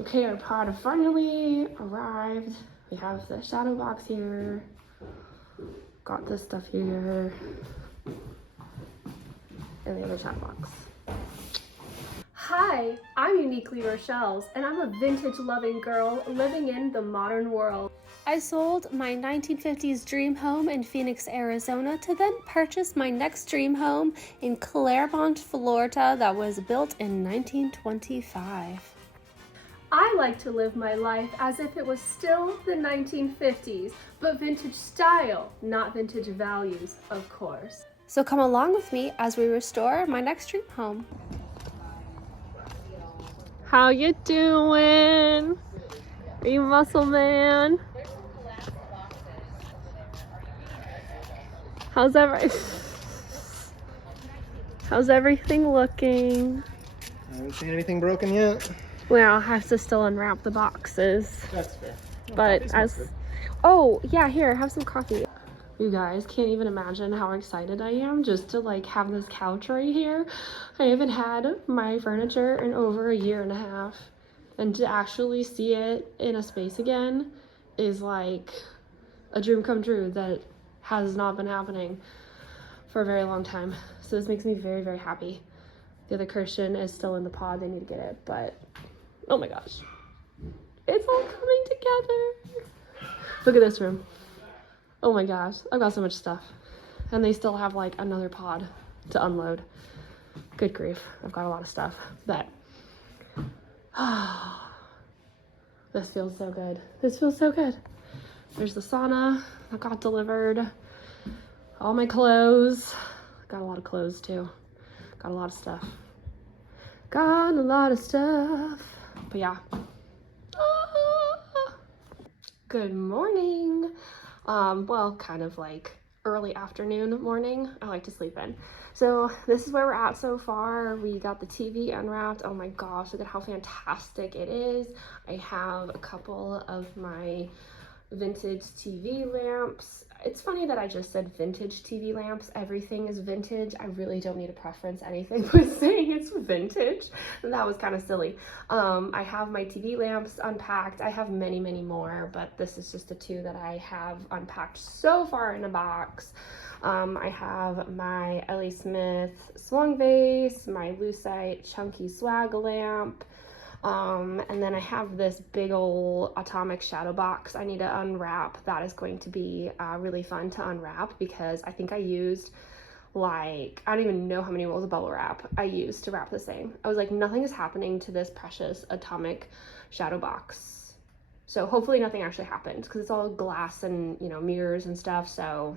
Okay, our pod finally arrived. We have the shadow box here. Got this stuff here. And the other shadow box. Hi, I'm Uniquely Rochelle's, and I'm a vintage-loving girl living in the modern world. I sold my 1950s dream home in Phoenix, Arizona to then purchase my next dream home in Clermont, Florida that was built in 1925. I like to live my life as if it was still the 1950s, but vintage style, not vintage values, of course. So come along with me as we restore my next dream home. How you doing? Are you muscle man? How's everything looking? I haven't seen anything broken yet. Well, I have to still unwrap the boxes. That's fair. But oh yeah, here, have some coffee. You guys can't even imagine how excited I am just to like have this couch right here. I haven't had my furniture in over a year and a half, and to actually see it in a space again is like a dream come true that has not been happening for a very long time. So this makes me very, very happy. The other cushion is still in the pod. They need to get it, but oh my gosh, it's all coming together. Look at this room. Oh my gosh, I've got so much stuff. And they still have like another pod to unload. Good grief, I've got a lot of stuff. But this feels so good. This feels so good. There's the sauna that got delivered. All my clothes. Got a lot of clothes too. Got a lot of stuff. Got a lot of stuff. But yeah. Good morning. Well, kind of like early afternoon morning. I like to sleep in. So this is where we're at so far. We got the TV unwrapped. Oh my gosh, look at how fantastic it is. I have a couple of my vintage TV lamps. It's funny that I just said vintage TV lamps. Everything is vintage. I really don't need to preference anything with saying it's vintage. That was kind of silly. I have my TV lamps unpacked. I have many, many more, but this is just the two that I have unpacked so far in a box. I have my Ellie Smith swung vase, my lucite chunky swag lamp, and then I have this big old atomic shadow box I need to unwrap. That is going to be really fun to unwrap because I think I used like, I don't even know how many rolls of bubble wrap I used to wrap this thing. I was like, nothing is happening to this precious atomic shadow box. So hopefully nothing actually happened because it's all glass and, you know, mirrors and stuff. So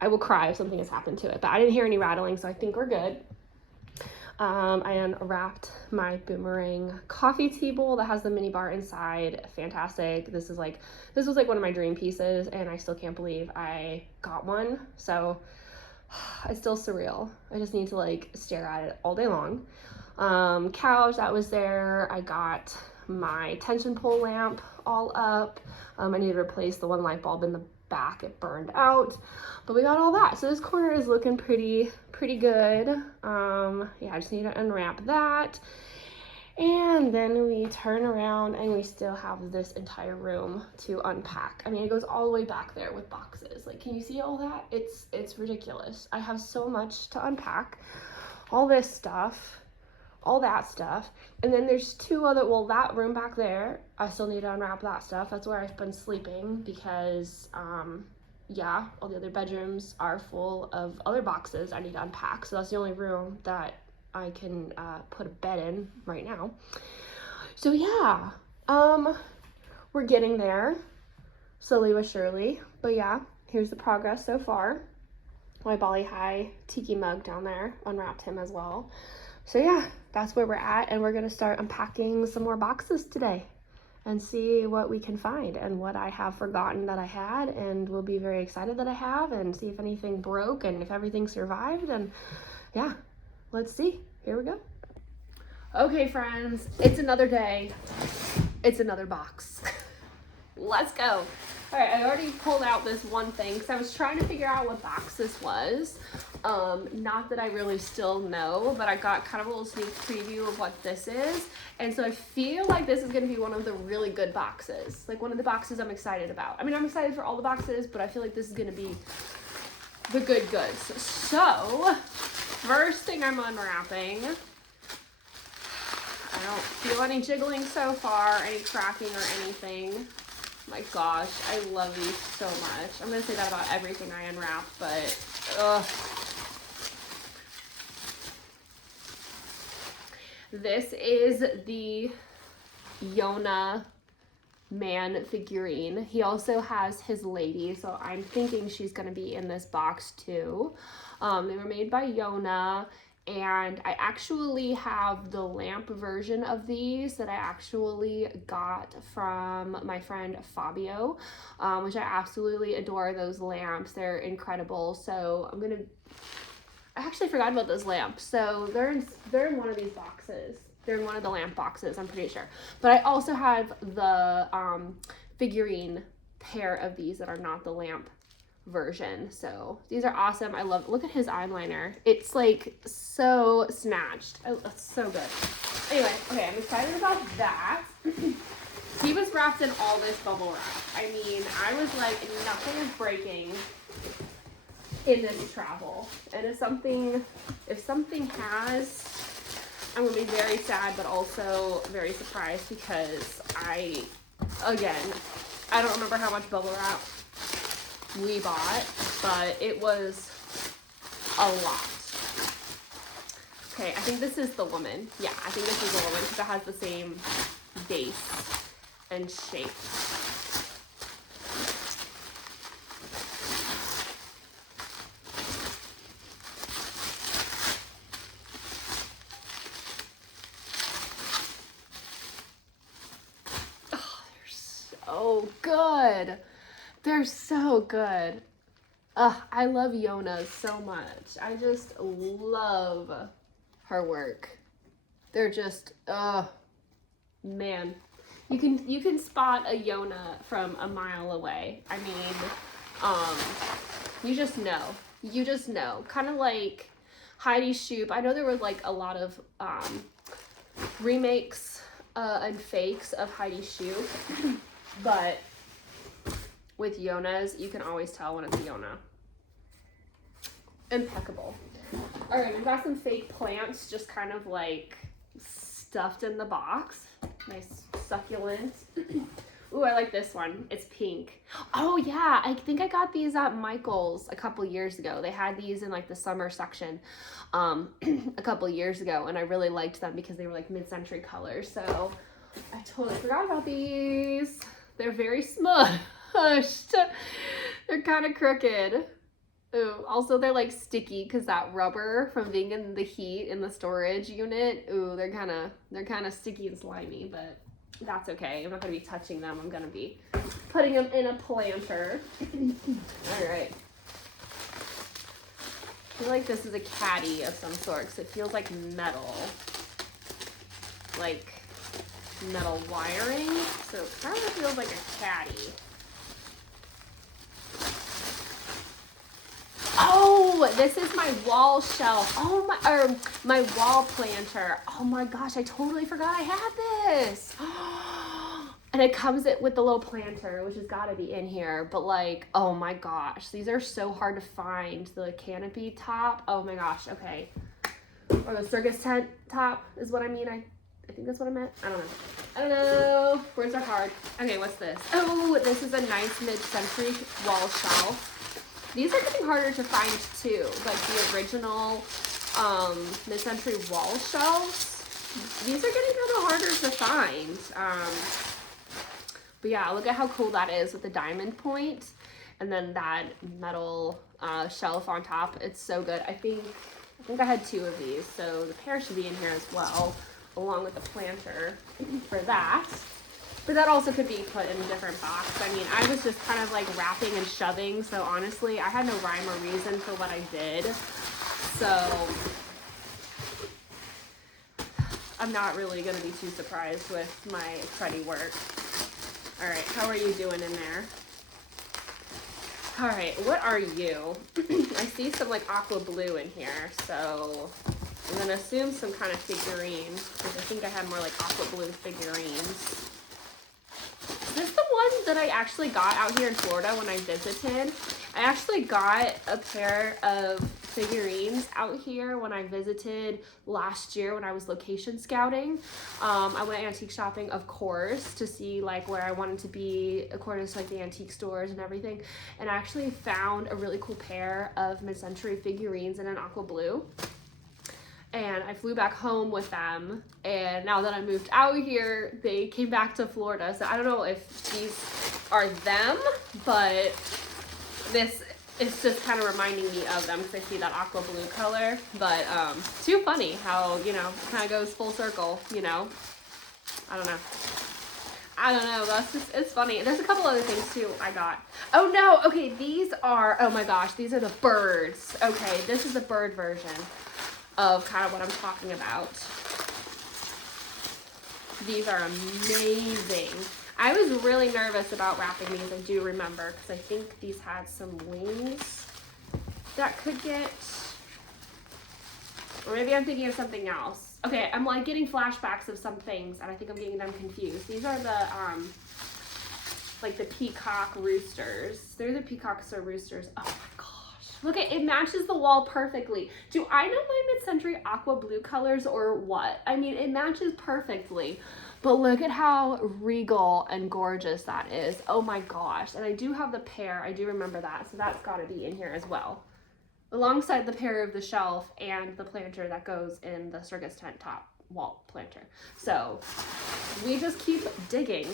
I will cry if something has happened to it, but I didn't hear any rattling, so I think we're good. I unwrapped my boomerang coffee tea bowl that has the mini bar inside. Fantastic. This was like one of my dream pieces, and I still can't believe I got one. So it's still surreal. I just need to like stare at it all day long. Couch that was there. I got my tension pole lamp all up. I need to replace the one light bulb in the back. It burned out, but we got all that. So this corner is looking pretty good. Yeah, I just need to unwrap that, and then we turn around and we still have this entire room to unpack. I mean, it goes all the way back there with boxes. Like, can you see all that? It's ridiculous. I have so much to unpack. All this stuff, all that stuff, and then there's two other, well, that room back there, I still need to unwrap that stuff. That's where I've been sleeping because yeah, all the other bedrooms are full of other boxes I need to unpack. So that's the only room that I can put a bed in right now. So yeah, we're getting there slowly but surely. But yeah, here's the progress so far. My Bali High Tiki mug down there, unwrapped him as well. So yeah, that's where we're at, and we're gonna start unpacking some more boxes today and see what we can find and what I have forgotten that I had, and we'll be very excited that I have, and see if anything broke and if everything survived. And yeah, let's see. Here we go. Okay, friends, it's another day. It's another box. Let's go. All right, I already pulled out this one thing because I was trying to figure out what box this was. Not that I really still know, but I got kind of a little sneak preview of what this is. And so I feel like this is going to be one of the really good boxes. Like one of the boxes I'm excited about. I mean, I'm excited for all the boxes, but I feel like this is going to be the good goods. So, first thing I'm unwrapping. I don't feel any jiggling so far, any cracking or anything. My gosh, I love these so much. I'm going to say that about everything I unwrap, but ugh. This is the Yona man figurine. He also has his lady, so I'm thinking she's going to be in this box too. They were made by Yona. And I actually have the lamp version of these that I actually got from my friend Fabio, which I absolutely adore those lamps. They're incredible. So I actually forgot about those lamps. So they're in one of these boxes. They're in one of the lamp boxes, I'm pretty sure. But I also have the figurine pair of these that are not the lamp version. So these are awesome. I love, look at his eyeliner. It's like so snatched. Oh, it's so good. Anyway, okay, I'm excited about that. He was wrapped in all this bubble wrap. I mean, I was like, nothing is breaking in this travel. And if something has, I'm gonna be very sad, but also very surprised because I don't remember how much bubble wrap we bought, but it was a lot. Okay, I think this is the woman. Yeah, I think this is the woman because it has the same base and shape. Oh, they're so good. They're so good. I love Yona so much. I just love her work. They're just, man. You can spot a Yona from a mile away. I mean, you just know. You just know. Kind of like Heidi Shoop. I know there were like a lot of remakes and fakes of Heidi Shoop, but with Yona's, you can always tell when it's a Yona. Impeccable. All right, we've got some fake plants just kind of like stuffed in the box. Nice succulent. Ooh, I like this one. It's pink. Oh yeah, I think I got these at Michael's a couple years ago. They had these in like the summer section a couple years ago, and I really liked them because they were like mid-century colors. So I totally forgot about these. They're very smushed. They're kind of crooked. Ooh, also they're like sticky because that rubber from being in the heat in the storage unit. Ooh, they're kind of sticky and slimy, but that's okay. I'm not gonna be touching them. I'm gonna be putting them in a planter. All right. I feel like this is a caddy of some sort because it feels like metal wiring. So it kind of feels like a caddy. Oh, this is my wall shelf. Oh my wall planter. Oh my gosh, I totally forgot I had this. And it comes with the little planter, which has got to be in here. But like, oh my gosh, these are so hard to find. The canopy top. Oh my gosh. Okay. Or the circus tent top is what I mean. I think that's what I meant. I don't know. Words are hard. Okay, what's this? Oh, this is a nice mid-century wall shelf. These are getting harder to find too, like the original mid-century wall shelves. These are getting kind of harder to find. But yeah, look at how cool that is with the diamond point, and then that metal shelf on top. It's so good. I think I had two of these, so the pair should be in here as well, along with the planter for that. But that also could be put in a different box. I mean, I was just kind of like wrapping and shoving, so honestly, I had no rhyme or reason for what I did. So I'm not really going to be too surprised with my cruddy work. All right, how are you doing in there? All right, what are you? I see some like aqua blue in here, so I'm gonna assume some kind of figurine because I think I had more like aqua blue figurines. Is this the one that I actually got out here in Florida when I visited? I actually got a pair of figurines out here when I visited last year when I was location scouting. I went antique shopping, of course, to see like where I wanted to be according to like the antique stores and everything. And I actually found a really cool pair of mid-century figurines in an aqua blue. And I flew back home with them, and now that I moved out here, they came back to Florida. So I don't know if these are them, but this is just kind of reminding me of them because I see that aqua blue color. But too funny how, you know, kind of goes full circle, you know. I don't know, that's just, it's funny. There's a couple other things too I got. Oh no, okay, these are, oh my gosh, these are the birds. Okay, this is the bird version of kind of what I'm talking about. These are amazing. I was really nervous about wrapping these, I do remember, because I think these had some wings that could get, or maybe I'm thinking of something else. Okay, I'm like getting flashbacks of some things, and I think I'm getting them confused. These are the, like the peacock roosters. They're the peacocks or roosters. Oh my gosh. Look at, it matches the wall perfectly. Do I know my mid-century aqua blue colors or what? I mean, it matches perfectly. But look at how regal and gorgeous that is. Oh my gosh. And I do have the pair. I do remember that. So that's got to be in here as well. Alongside the pair of the shelf and the planter that goes in the circus tent top wall planter. So we just keep digging.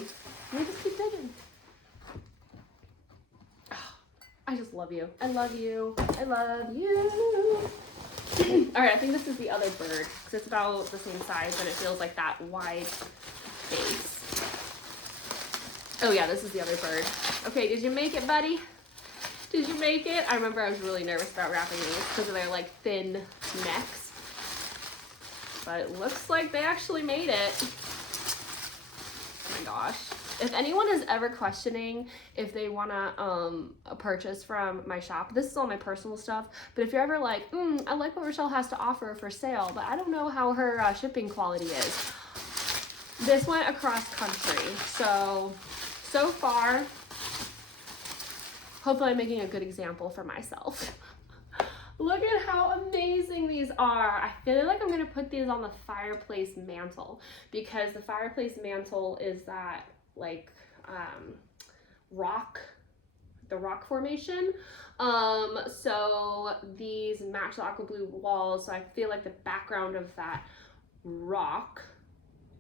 We just keep digging. I just love you. I love you. I love you. All right, I think this is the other bird because it's about the same size and it feels like that wide base. Oh yeah, this is the other bird. Okay, did you make it, buddy? Did you make it? I remember I was really nervous about wrapping these because of their like thin necks. But it looks like they actually made it. Oh my gosh. If anyone is ever questioning if they want to purchase from my shop, this is all my personal stuff, but if you're ever like, I like what Rochelle has to offer for sale, but I don't know how her shipping quality is. This went across country, so far, hopefully I'm making a good example for myself. Look at how amazing these are. I feel like I'm going to put these on the fireplace mantle because the fireplace mantle is that like the rock formation. So these match the aqua blue walls. So I feel like the background of that rock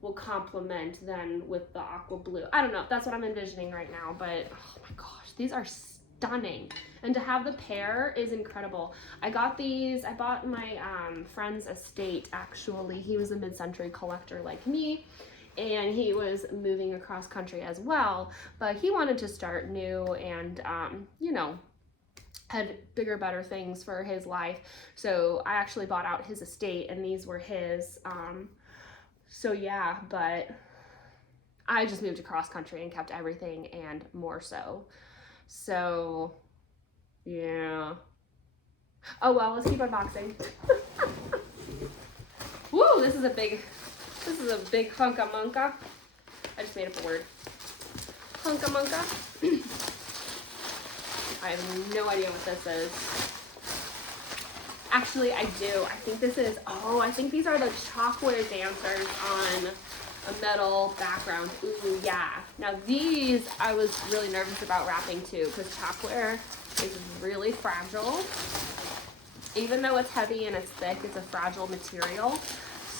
will complement then with the aqua blue. I don't know. That's what I'm envisioning right now. But oh my gosh, these are stunning. And to have the pair is incredible. I got these, I bought my friend's estate actually. He was a mid-century collector like me. And he was moving across country as well, but he wanted to start new and, you know, had bigger, better things for his life. So I actually bought out his estate and these were his. So yeah, but I just moved across country and kept everything and more so. So yeah. Oh well, let's keep unboxing. Woo, this is a big hunka munka. I just made up a word. Hunka munka. I have no idea what this is. Actually, I do. I think this is, I think these are the chalkware dancers on a metal background. Ooh, yeah. Now these, I was really nervous about wrapping too because chalkware is really fragile. Even though it's heavy and it's thick, it's a fragile material.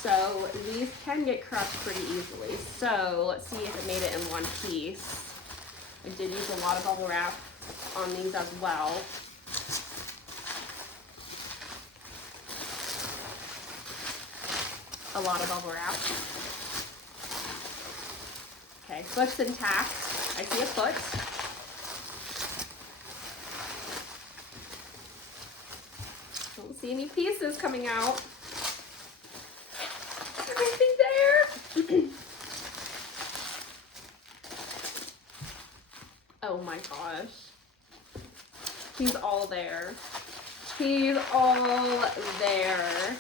So these can get crushed pretty easily. So let's see if it made it in one piece. I did use a lot of bubble wrap on these as well. A lot of bubble wrap. Okay, foot's intact. I see a foot. Don't see any pieces coming out. Everything there. Oh my gosh. He's all there. He's all there.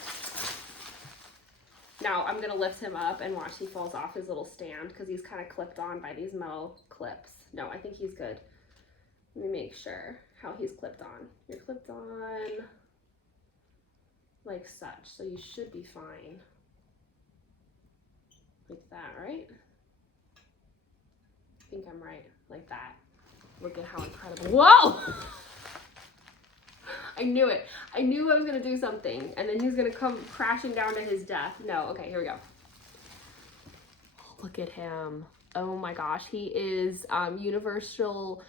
Now I'm gonna lift him up and watch he falls off his little stand because he's kind of clipped on by these metal clips. No, I think he's good. Let me make sure how he's clipped on. You're clipped on like such, so you should be fine. Like that, right? I think I'm right, like that. Look at how incredible. Whoa! I knew it. I knew I was gonna do something, and then he's gonna come crashing down to his death. No, okay, here we go. Look at him. Oh my gosh, he is Universal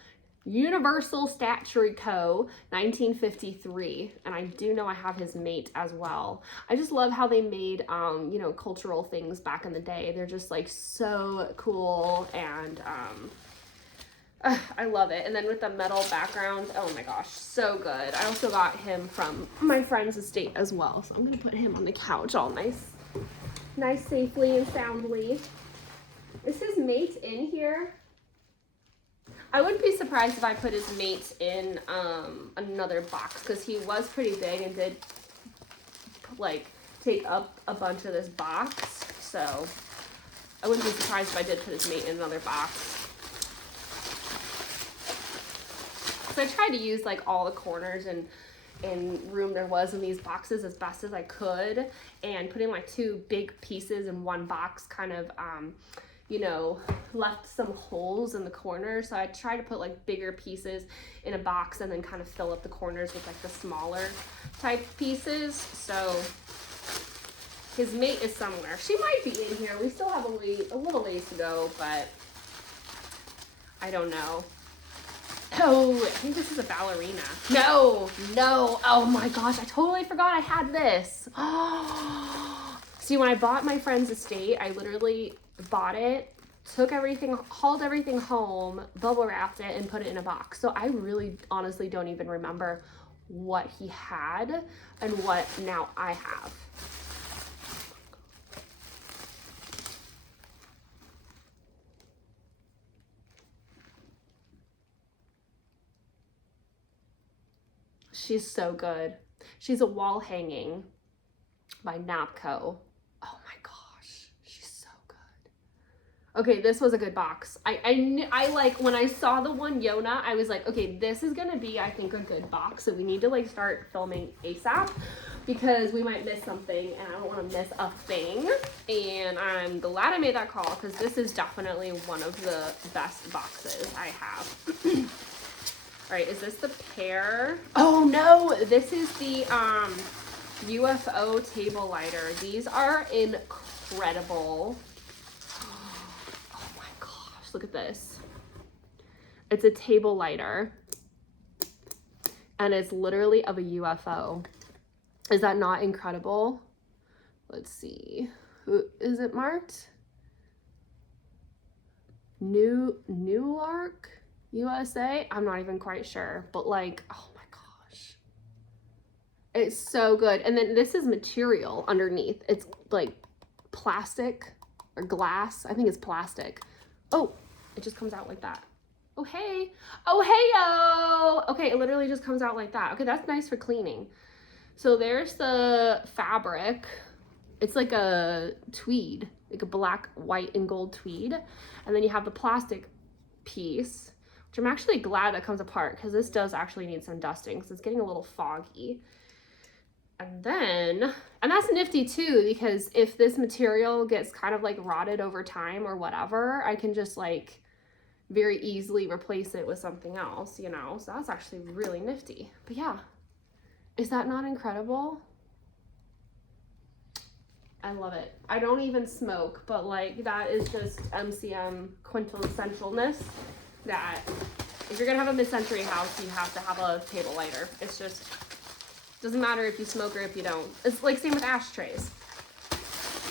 Statuary Co. 1953, and I do know I have his mate as well. I just love how they made you know, cultural things back in the day. They're just like so cool, and I love it. And then with the metal background, oh my gosh, so good. I also got him from my friend's estate as well, so I'm gonna put him on the couch all nice safely and soundly. Is his mate in here? I wouldn't be surprised if I put his mate in another box, because he was pretty big and did like take up a bunch of this box, so I wouldn't be surprised if I did put his mate in another box. So I tried to use like all the corners and room there was in these boxes as best as I could, and putting like two big pieces in one box kind of you know, left some holes in the corners. So I tried to put like bigger pieces in a box and then kind of fill up the corners with like the smaller type pieces. So his mate is somewhere. She might be in here. We still have a little ways to go, but I don't know. Oh, I think this is a ballerina. No. Oh my gosh, I totally forgot I had this. See, when I bought my friend's estate, I literally bought it, took everything, hauled everything home, bubble wrapped it, and put it in a box. So I really honestly don't even remember what he had and what now I have. She's so good. She's a wall hanging by Napco. Oh my gosh, she's so good. Okay, this was a good box. I like, when I saw the one Yona, I was like, okay, this is gonna be, I think, a good box. So we need to like start filming ASAP, because we might miss something, and I don't want to miss a thing. And I'm glad I made that call, because this is definitely one of the best boxes I have. All right, is this the pair? Oh no, this is the UFO table lighter. These are incredible. Oh my gosh, look at this. It's a table lighter, and it's literally of a UFO. Is that not incredible? Let's see. Who is it marked? Newark, USA? I'm not even quite sure, but like, oh my gosh. It's so good. And then this is material underneath. It's like plastic or glass. I think it's plastic. Oh, it just comes out like that. Oh, hey. Oh, hey-o. Okay, it literally just comes out like that. Okay, that's nice for cleaning. So there's the fabric. It's like a tweed, like a black, white, and gold tweed. And then you have the plastic piece, which I'm actually glad that comes apart, because this does actually need some dusting, because it's getting a little foggy. And then, and that's nifty too, because if this material gets kind of like rotted over time or whatever, I can just like very easily replace it with something else, you know? So that's actually really nifty. But yeah, is that not incredible? I love it. I don't even smoke, but like that is just MCM quintessentialness, that if you're gonna have a mid-century house, you have to have a table lighter. It's just, doesn't matter if you smoke or if you don't. It's like same with ashtrays.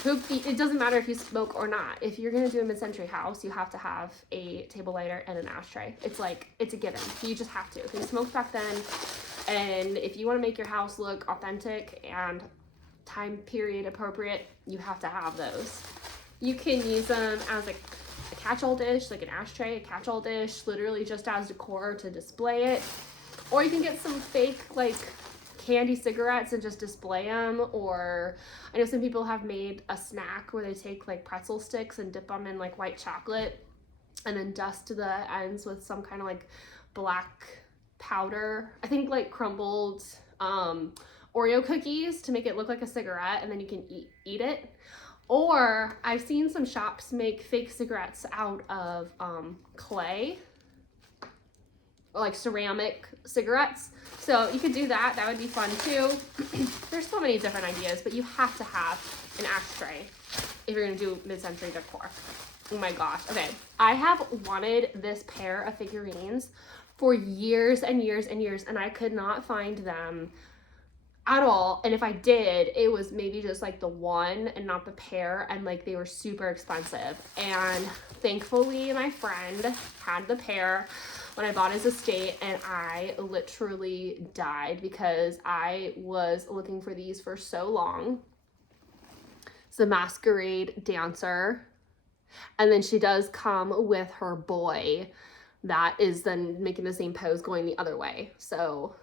It doesn't matter if you smoke or not. If you're gonna do a mid-century house, you have to have a table lighter and an ashtray. It's like, it's a given. You just have to. They smoked back then, and if you want to make your house look authentic and time period appropriate, you have to have those. You can use them as a catch-all dish, like an ashtray, a catch-all dish, literally just as decor to display it. Or you can get some fake, like, candy cigarettes and just display them. Or I know some people have made a snack where they take, like, pretzel sticks and dip them in, like, white chocolate and then dust the ends with some kind of, like, black powder. I think, like, crumbled Oreo cookies to make it look like a cigarette, and then you can eat it. Or I've seen some shops make fake cigarettes out of clay, like ceramic cigarettes. So you could do that. That would be fun too. There's so many different ideas, but you have to have an ashtray if you're gonna do mid-century decor. Oh my gosh. Okay, I have wanted this pair of figurines for years and years and years, and I could not find them at all. And if I did, it was maybe just like the one and not the pair, and like they were super expensive. And thankfully my friend had the pair when I bought his estate, and I literally died because I was looking for these for so long. It's the masquerade dancer, and then she does come with her boy that is then making the same pose going the other way. So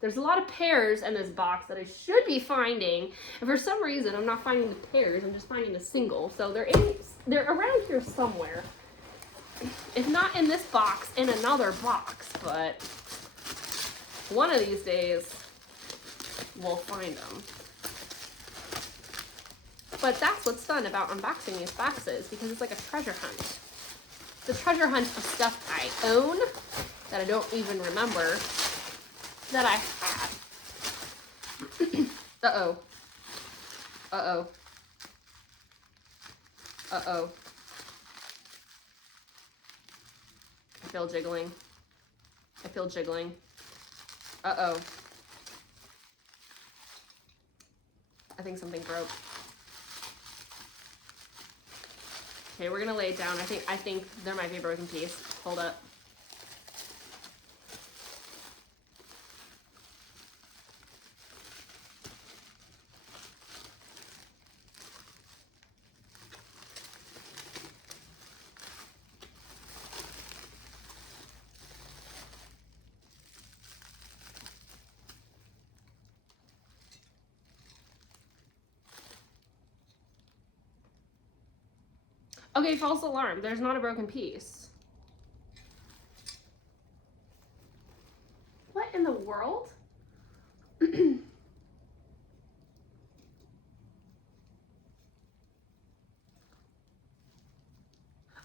there's a lot of pairs in this box that I should be finding, and for some reason I'm not finding the pairs, I'm just finding the single. So they're around here somewhere. If not in this box, in another box, but one of these days we'll find them. But that's what's fun about unboxing these boxes, because it's like a treasure hunt. The treasure hunt of stuff I own that I don't even remember that I had. Uh-oh. Uh-oh. Uh-oh. I feel jiggling. I feel jiggling. Uh-oh. I think something broke. Okay, we're gonna lay it down. I think there might be a broken piece. Hold up. Okay, false alarm. There's not a broken piece. What in the world?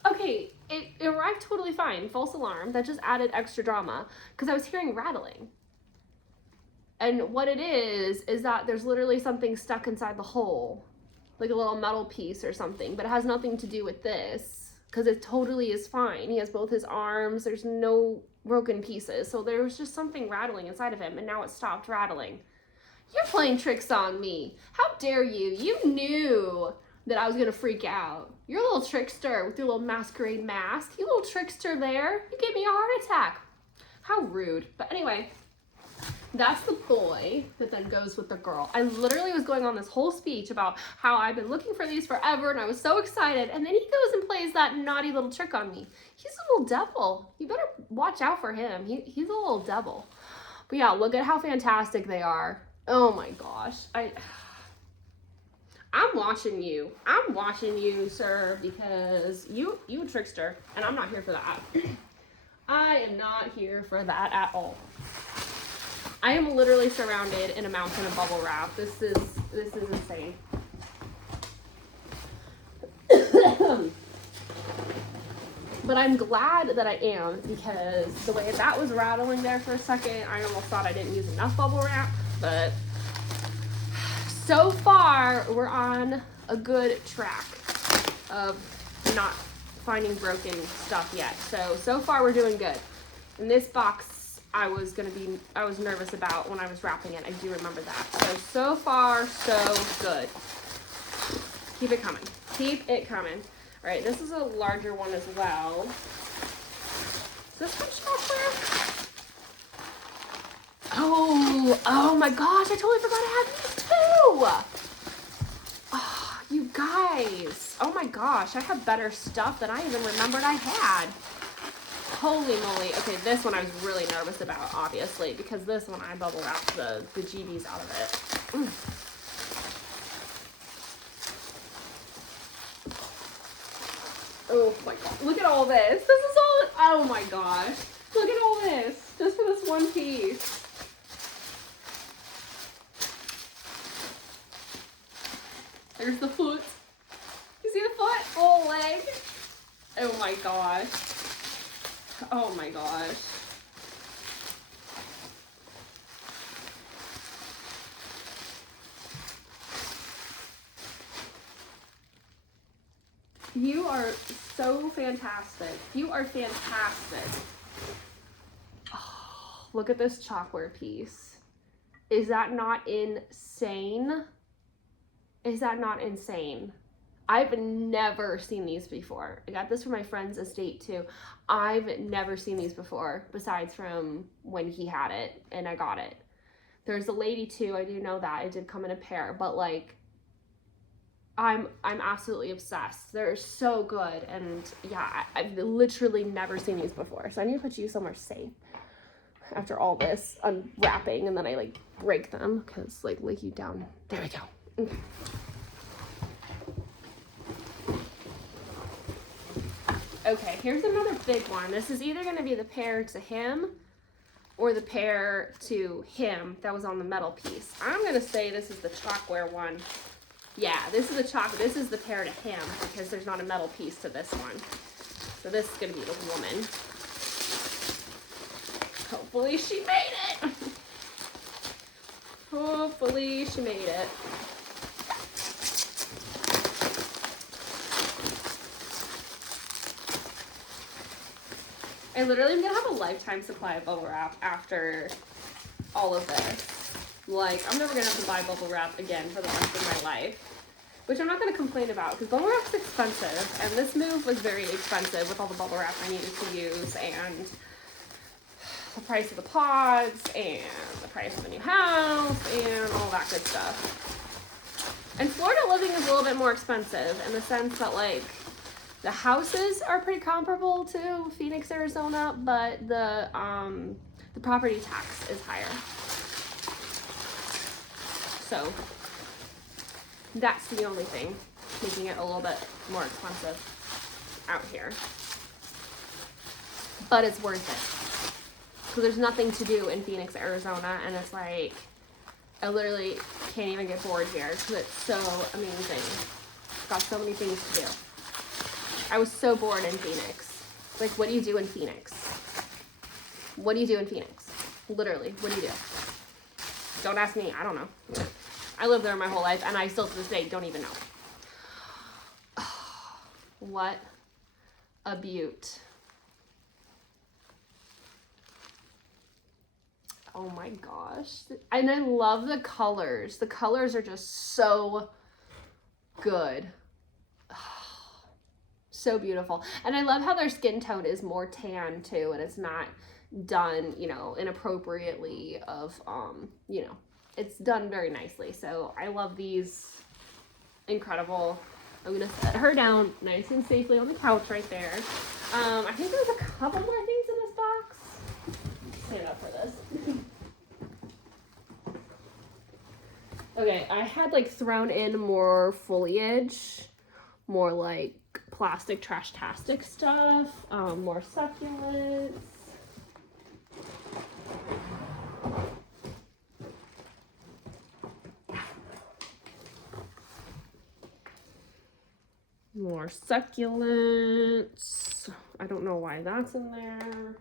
Okay, it arrived totally fine. False alarm. That just added extra drama because I was hearing rattling. And what it is that there's literally something stuck inside the hole, like a little metal piece or something, but it has nothing to do with this because it totally is fine. He has both his arms. There's no broken pieces. So there was just something rattling inside of him, and now it stopped rattling. You're playing tricks on me. How dare you? You knew that I was gonna freak out. You're a little trickster with your little masquerade mask. You little trickster there. You gave me a heart attack. How rude. But anyway, that's the boy that then goes with the girl. I literally was going on this whole speech about how I've been looking for these forever, and I was so excited, and then he goes and plays that naughty little trick on me. He's a little devil. You better watch out for him. He's a little devil. But yeah, look at how fantastic they are. Oh my gosh. I'm watching you. I'm watching you, sir, because you a trickster, and I'm not here for that. I am not here for that at all. I am literally surrounded in a mountain of bubble wrap. This is insane. But I'm glad that I am, because the way that was rattling there for a second, I almost thought I didn't use enough bubble wrap. But so far, we're on a good track of not finding broken stuff yet. So far we're doing good. In this box, I was nervous about when I was wrapping it. I do remember that. So far, so good. Keep it coming. Keep it coming. All right, this is a larger one as well. Is this from Shopware? Oh my gosh, I totally forgot I had these too. Oh, you guys. Oh my gosh, I have better stuff than I even remembered I had. Holy moly. Okay, this one I was really nervous about, obviously, because this one I bubble wrapped the GBs out of it. Oh my god. Look at all this. This is all, oh my gosh. Look at all this. Just for this one piece. There's the foot. You see the foot? Oh, leg. Oh my gosh. Oh my gosh. You are so fantastic. You are fantastic. Oh, look at this chalkware piece. Is that not insane? Is that not insane? I've never seen these before. I got this from my friend's estate too. I've never seen these before, besides from when he had it and I got it. There's a lady too, I do know that. It did come in a pair, but like, I'm absolutely obsessed. They're so good, and yeah, I've literally never seen these before. So I need to put you somewhere safe after all this unwrapping, and then I like break them because like lay you down. There we go. Okay. Okay, here's another big one. This is either going to be the pair to him or the pair to him that was on the metal piece. I'm going to say this is the chalkware one. Yeah, this is the chocolate. This is the pair to him because there's not a metal piece to this one. So this is going to be the woman. Hopefully she made it. Hopefully she made it. I literally am going to have a lifetime supply of bubble wrap after all of this. Like, I'm never going to have to buy bubble wrap again for the rest of my life. Which I'm not going to complain about because bubble wrap's expensive. And this move was very expensive with all the bubble wrap I needed to use. And the price of the pods. And the price of the new house. And all that good stuff. And Florida living is a little bit more expensive in the sense that, like, the houses are pretty comparable to Phoenix, Arizona. But the property tax is higher. So that's the only thing making it a little bit more expensive out here. But it's worth it. So there's nothing to do in Phoenix, Arizona, and it's like, I literally can't even get bored here because it's so amazing. It's got so many things to do. I was so bored in Phoenix. Like, what do you do in Phoenix? What do you do in Phoenix? Literally, what do you do? Don't ask me, I don't know. I lived there my whole life, and I still to this day don't even know. What a beaut. Oh my gosh. And I love the colors. The colors are just so good. So beautiful. And I love how their skin tone is more tan too, and it's not done, you know, inappropriately of, you know, it's done very nicely. So I love these. Incredible. I'm gonna set her down nice and safely on the couch right there. I think there's a couple more things in this box. Save it up for this. Okay, I had like thrown in more foliage, more like plastic trash-tastic stuff, more succulents. More succulents. I don't know why that's in there.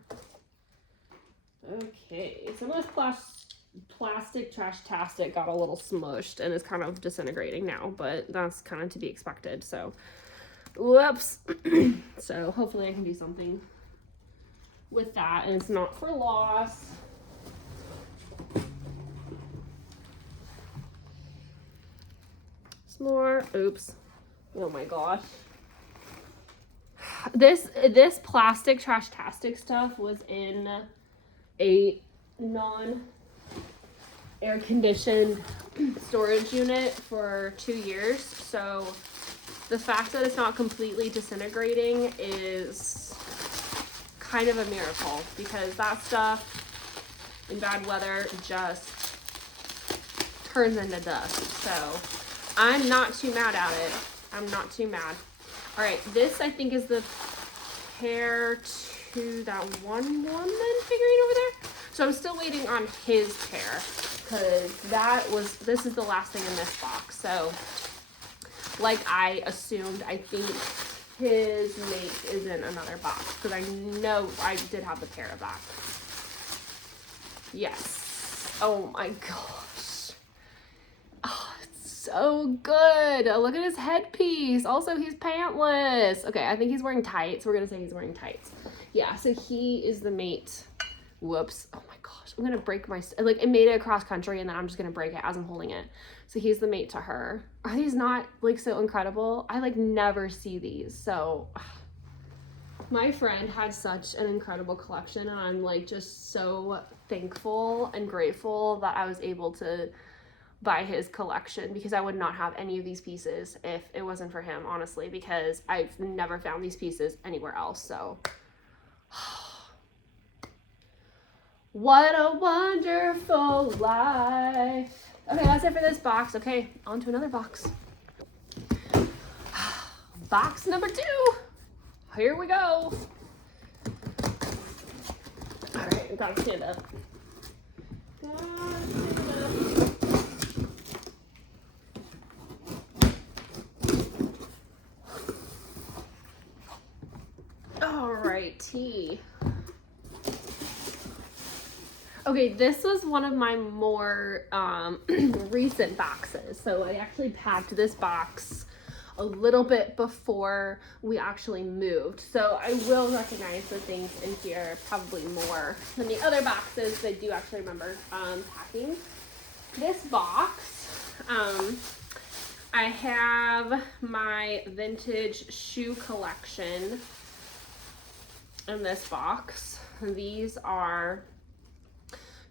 Okay, some of this plastic trash-tastic got a little smushed and is kind of disintegrating now, but that's kind of to be expected, so whoops. So hopefully I can do something with that and it's not for loss. Some more. Oops. Oh my gosh. This plastic trash-tastic stuff was in a non-air conditioned storage unit for 2 years. So the fact that it's not completely disintegrating is kind of a miracle because that stuff in bad weather just turns into dust. So I'm not too mad at it. I'm not too mad. All right, this I think is the pair to that one woman figurine over there. So I'm still waiting on his pair because this is the last thing in this box. So like I assumed, I think his mate is in another box because I know I did have the pair of that. Yes. Oh my gosh. Oh, it's so good. Look at his headpiece. Also, he's pantless. Okay, I think he's wearing tights. We're gonna say he's wearing tights. Yeah, so he is the mate. Whoops. Oh my gosh. I'm gonna break my, like it made it across country and then I'm just gonna break it as I'm holding it. So he's the mate to her. Are these not like so incredible? I like never see these. So my friend had such an incredible collection and I'm like just so thankful and grateful that I was able to buy his collection because I would not have any of these pieces if it wasn't for him, honestly, because I've never found these pieces anywhere else. So what a wonderful life. Okay, that's it for this box. Okay, on to another box. Box number 2. Here we go. All right, we gotta stand up. All righty. Okay, this was one of my more recent boxes. So I actually packed this box a little bit before we actually moved. So I will recognize the things in here probably more than the other boxes that I do actually remember packing. This box, I have my vintage shoe collection in this box. These are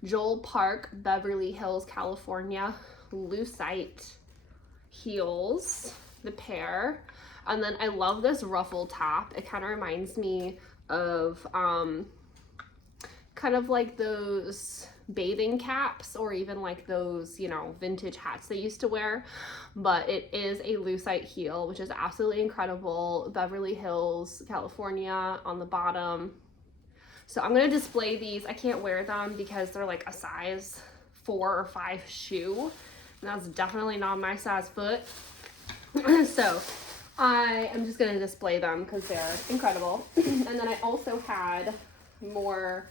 Joel Park, Beverly Hills, California, lucite heels, the pair. And then I love this ruffle top. It kind of reminds me of kind of like those bathing caps or even like those, you know, vintage hats they used to wear. But it is a lucite heel, which is absolutely incredible. Beverly Hills, California on the bottom. So I'm gonna display these. I can't wear them because they're like a size 4 or 5 shoe. And that's definitely not my size foot. So I am just gonna display them because they're incredible. And then I also had more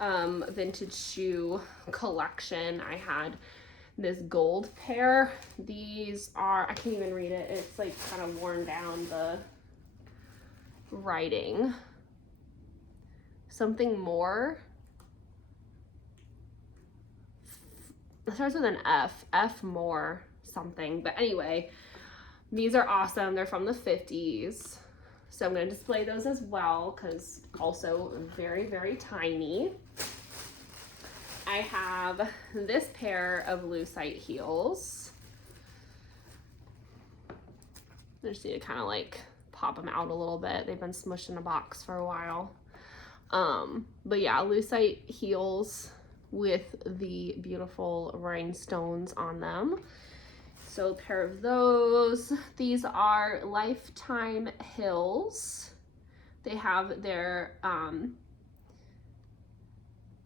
vintage shoe collection. I had this gold pair. These are, I can't even read it. It's like kind of worn down, the writing. Something more. It starts with an F. F more something. But anyway, these are awesome. They're from the 50s. So I'm going to display those as well because also very, very tiny. I have this pair of lucite heels. I just need to kind of like pop them out a little bit. They've been smushed in a box for a while. But yeah, lucite heels with the beautiful rhinestones on them. So a pair of those. These are Lifetime Hills. They have their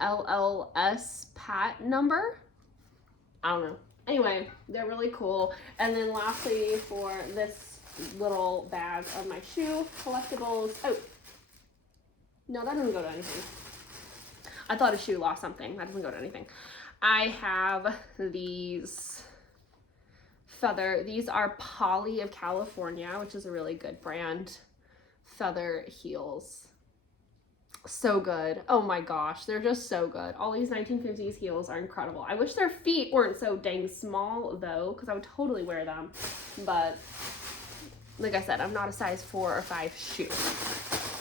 LLS pat number. I don't know. Anyway, they're really cool. And then lastly, for this little bag of my shoe collectibles. Oh, no, that doesn't go to anything. I thought a shoe lost something. That doesn't go to anything. I have these these are Polly of California, which is a really good brand. Feather heels. So good. Oh my gosh, they're just so good. All these 1950s heels are incredible. I wish their feet weren't so dang small though, because I would totally wear them. But like I said, I'm not a size 4 or 5 shoe.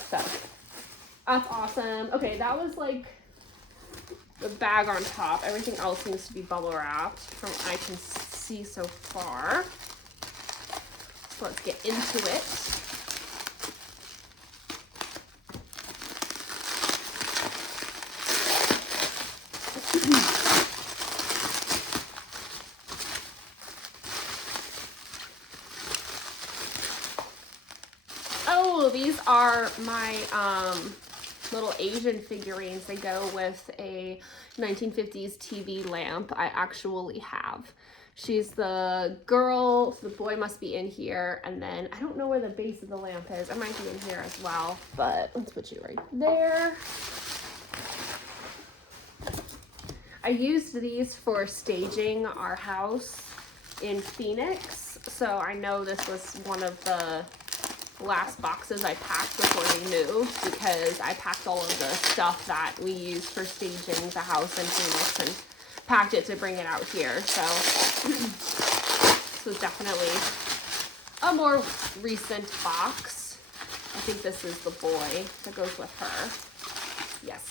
So that's awesome. Okay, that was like the bag on top. Everything else seems to be bubble wrapped from what I can see so far. So let's get into it. are my little Asian figurines. They go with a 1950s TV lamp I actually have. She's the girl, so the boy must be in here, and then I don't know where the base of the lamp is. It might be in here as well, but let's put you right there. I used these for staging our house in Phoenix, so I know this was one of the last boxes I packed before they moved, because I packed all of the stuff that we used for staging the house in Phoenix and packed it to bring it out here. So this was definitely a more recent box. I think this is the boy that goes with her. Yes,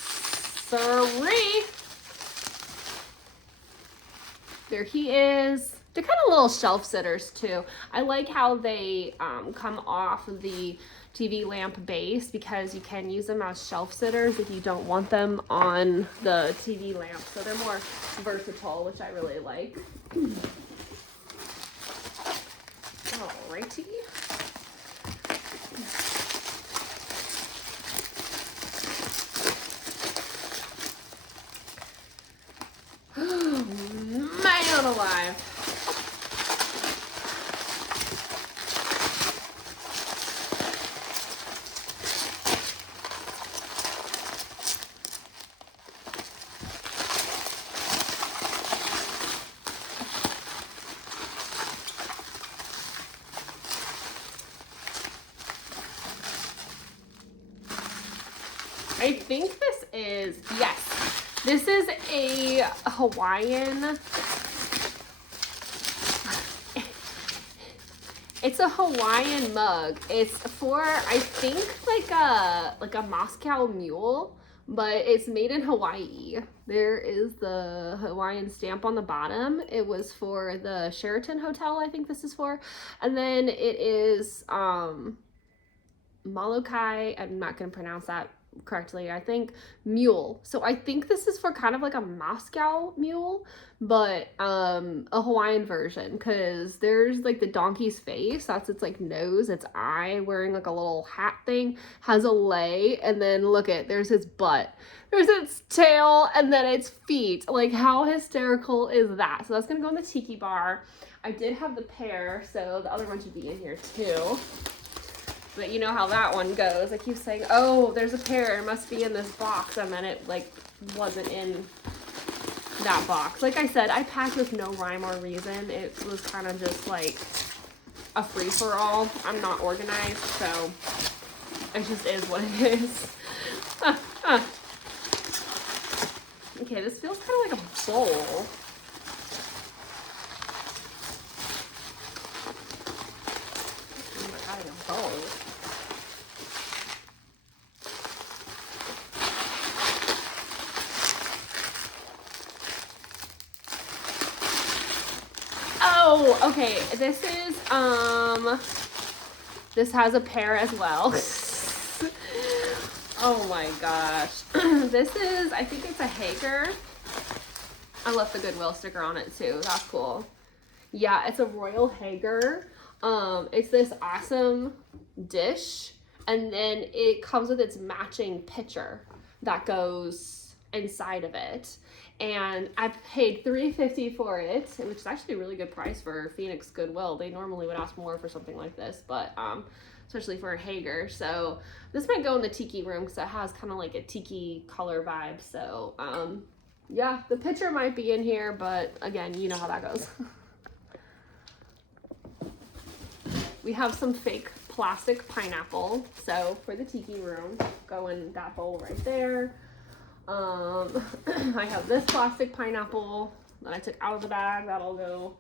sirree. There he is. They're kind of little shelf sitters too. I like how they come off the TV lamp base, because you can use them as shelf sitters if you don't want them on the TV lamp. So they're more versatile, which I really like. Alrighty. Man alive. I think this is, yes, this is a Hawaiian, it's a Hawaiian mug. It's for, I think, like a Moscow mule, but it's made in Hawaii. There is the Hawaiian stamp on the bottom. It was for the Sheraton Hotel, I think this is for. And then it is Molokai, I'm not going to pronounce that correctly, I think, mule. So I think this is for kind of like a Moscow mule, but a Hawaiian version, because there's like the donkey's face, that's its like nose, its eye, wearing like a little hat thing, has a lei, and then look at, there's his butt, there's its tail, and then its feet. Like, how hysterical is that? So that's gonna go in the Tiki bar. I did have the pair, so the other one should be in here too. But you know how that one goes. I keep saying, oh, there's a pair, it must be in this box, and then it like wasn't in that box. Like I said, I packed with no rhyme or reason. It was kind of just like a free-for-all. I'm not organized, so it just is what it is. Okay, this feels kind of like a bowl. Having a bowl. Oh, okay. This is this has a pair as well. Oh my gosh. This is, I think it's a Hager. I left the Goodwill sticker on it too. That's cool. Yeah, it's a Royal Hager. It's this awesome dish, and then it comes with its matching pitcher that goes inside of it. And I paid $3.50 for it, which is actually a really good price for Phoenix Goodwill. They normally would ask more for something like this, but especially for a Hager. So this might go in the Tiki room because it has kind of like a Tiki color vibe. So yeah, the pitcher might be in here, but again, you know how that goes. We have some fake plastic pineapple. So for the Tiki room, go in that bowl right there. I have this plastic pineapple that I took out of the bag. That'll go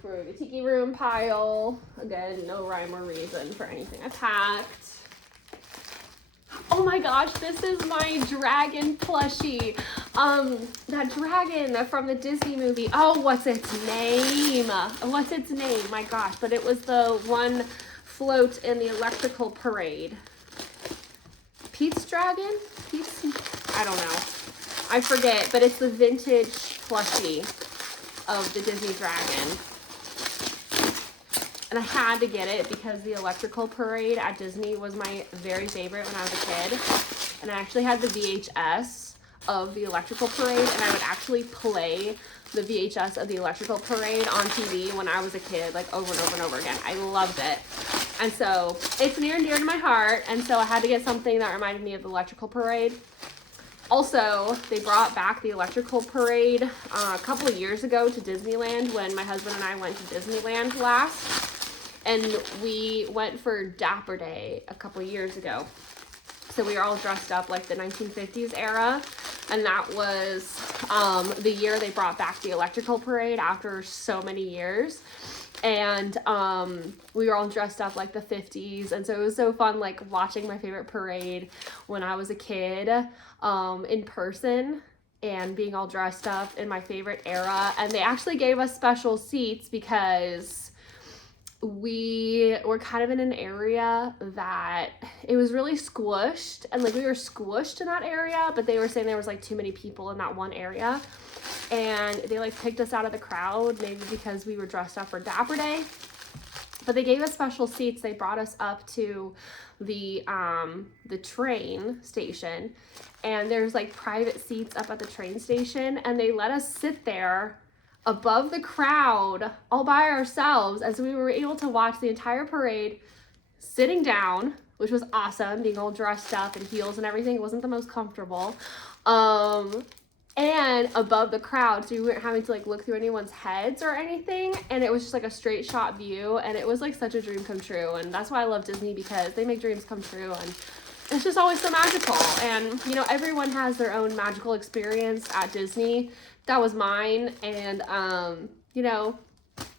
for the Tiki room pile. Again, no rhyme or reason for anything I packed. Oh my gosh, this is my dragon plushie. That dragon from the Disney movie. Oh, what's its name? What's its name? My gosh, but it was the one float in the electrical parade. Pete's dragon? Pete's, I don't know. I forget, but it's the vintage plushie of the Disney dragon. And I had to get it because the electrical parade at Disney was my very favorite when I was a kid. And I actually had the VHS of the electrical parade, and I would actually play the VHS of the electrical parade on TV when I was a kid, like over and over and over again. I loved it. And so it's near and dear to my heart. And so I had to get something that reminded me of the electrical parade. Also, they brought back the electrical parade a couple of years ago to Disneyland when my husband and I went to Disneyland last. And we went for Dapper Day a couple of years ago. So we were all dressed up like the 1950s era. And that was the year they brought back the electrical parade after so many years. And we were all dressed up like the 50s. And so it was so fun, like watching my favorite parade when I was a kid in person and being all dressed up in my favorite era. And they actually gave us special seats because we were kind of in an area that it was really squished, and like we were squished in that area, but they were saying there was like too many people in that one area, and they like picked us out of the crowd, maybe because we were dressed up for Dapper Day. But they gave us special seats. They brought us up to the train station, and there's like private seats up at the train station, and they let us sit there above the crowd all by ourselves, as we were able to watch the entire parade sitting down, which was awesome, being all dressed up in heels and everything. It wasn't the most comfortable. And above the crowd, so we weren't having to like look through anyone's heads or anything, and it was just like a straight shot view, and it was like such a dream come true. And that's why I love Disney, because they make dreams come true, and it's just always so magical. And you know, everyone has their own magical experience at Disney. That was mine. And you know,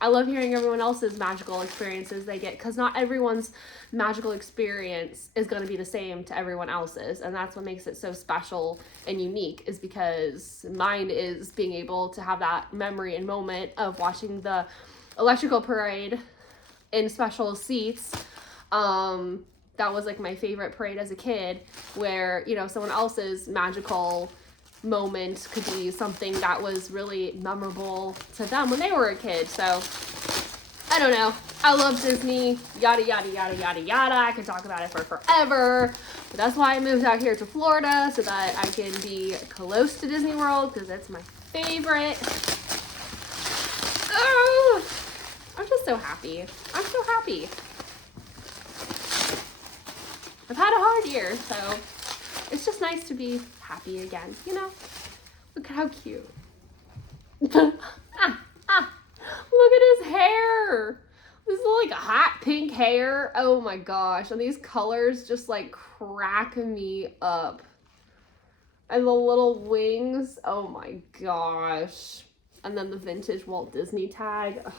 I love hearing everyone else's magical experiences they get, because not everyone's magical experience is going to be the same to everyone else's, and that's what makes it so special and unique, is because mine is being able to have that memory and moment of watching the electrical parade in special seats. That was like my favorite parade as a kid, where, you know, someone else's magical moment could be something that was really memorable to them when they were a kid. So I don't know, I love Disney, yada yada yada yada yada. I could talk about it for forever, but that's why I moved out here to Florida, so that I can be close to Disney World, because it's my favorite. Oh, I'm just so happy. I'm so happy. I've had a hard year, so it's just nice to be happy again, you know? Look at how cute. Look at his hair. This is like hot pink hair. Oh my gosh. And these colors just like crack me up. And the little wings. Oh my gosh. And then the vintage Walt Disney tag. Ugh.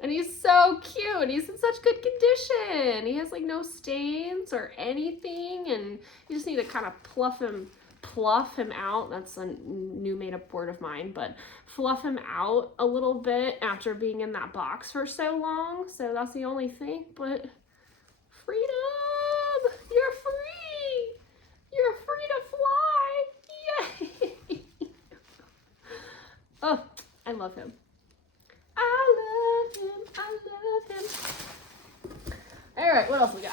And he's so cute. He's in such good condition. He has like no stains or anything. And you just need to kind of fluff him out. That's a new made up word of mine, but fluff him out a little bit after being in that box for so long. So that's the only thing. But freedom! You're free! You're free to fly! Yay! Oh, I love him. I love him. I love him. All right, what else we got?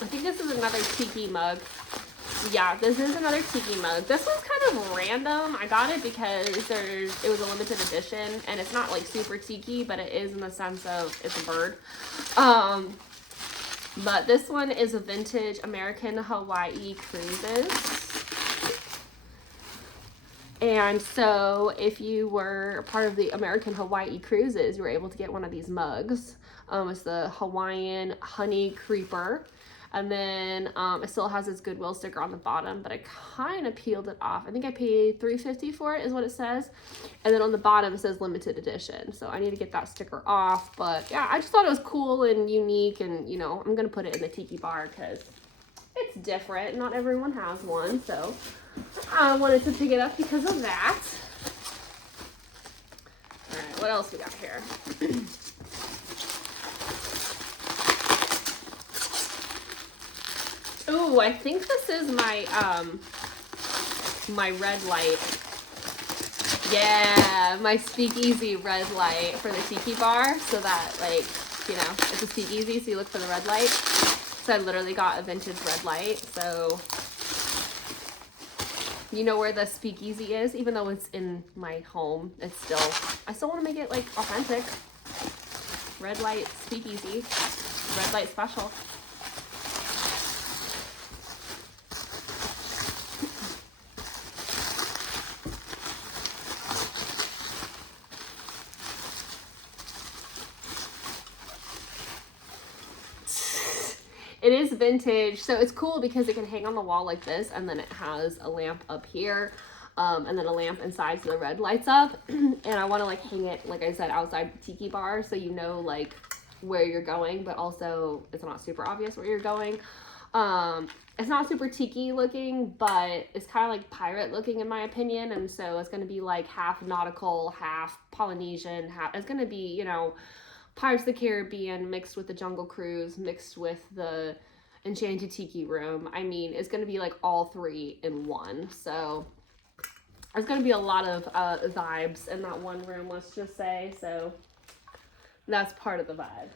I think this is another Tiki mug. Yeah, this is another Tiki mug. This one's kind of random. I got it because it was a limited edition, and it's not like super Tiki, but it is in the sense of it's a bird. But this one is a vintage American Hawaii Cruises. And so if you were part of the American Hawaii Cruises, you were able to get one of these mugs. It's the Hawaiian Honey Creeper. And then it still has its Goodwill sticker on the bottom, but I kind of peeled it off. I think I paid $3.50 for it, is what it says. And then on the bottom it says limited edition. So I need to get that sticker off. But yeah, I just thought it was cool and unique, and you know, I'm gonna put it in the Tiki bar because it's different. Not everyone has one, so I wanted to pick it up because of that. All right, what else we got here? Ooh, I think this is my my red light. Yeah, my speakeasy red light for the Tiki bar, so that, like, you know, it's a speakeasy, so you look for the red light. So I literally got a vintage red light, so you know where the speakeasy is, even though it's in my home, it's still, I still want to make it, like, authentic. Red light speakeasy, red light special. It is vintage, so it's cool because it can hang on the wall like this, and then it has a lamp up here, and then a lamp inside so the red lights up. And I want to, like, hang it, like I said, outside the Tiki bar, so you know, like, where you're going, but also it's not super obvious where you're going. It's not super Tiki looking, but it's kind of like pirate looking in my opinion, and so it's going to be like half nautical, half Polynesian, it's going to be, you know, Pirates of the Caribbean mixed with the Jungle Cruise, mixed with the Enchanted Tiki Room. I mean, it's going to be like all three in one. So there's going to be a lot of vibes in that one room, let's just say. So that's part of the vibe.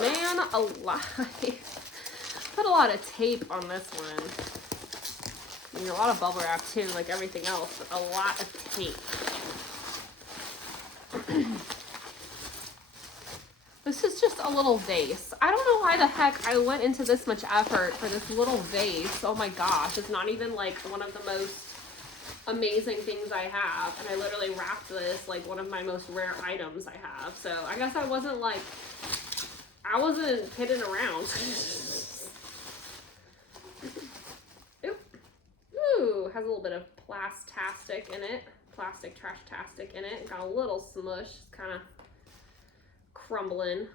Man alive. Put a lot of tape on this one. I mean, a lot of bubble wrap too, like everything else, but a lot of tape. This is just a little vase. I don't know why the heck I went into this much effort for this little vase. Oh my gosh, it's not even like one of the most amazing things I have. And I literally wrapped this like one of my most rare items I have. So I guess I wasn't kidding around. Ooh, has a little bit of plastastic in it. Plastic trash-tastic in it. Got a little smush. It's kind of crumbling.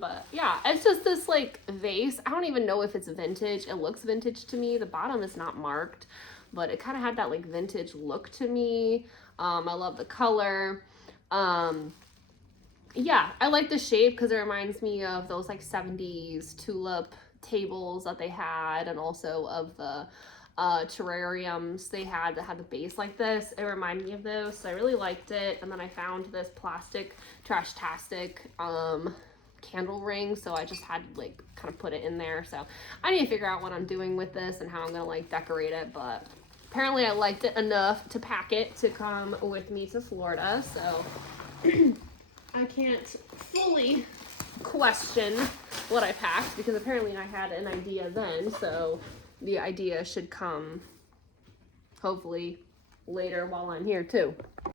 But yeah, it's just this like vase. I don't even know if it's vintage. It looks vintage to me. The bottom is not marked, but it kind of had that like vintage look to me. I love the color. Yeah, I like the shape because it reminds me of those like 70s tulip tables that they had, and also of the terrariums they had that had the base like this. It reminded me of those, so I really liked it. And then I found this plastic trash-tastic candle ring, so I just had to like kind of put it in there. So I need to figure out what I'm doing with this and how I'm gonna like decorate it, but apparently I liked it enough to pack it to come with me to Florida, so I can't fully question what I packed because apparently I had an idea then, so the idea should come hopefully later while I'm here too.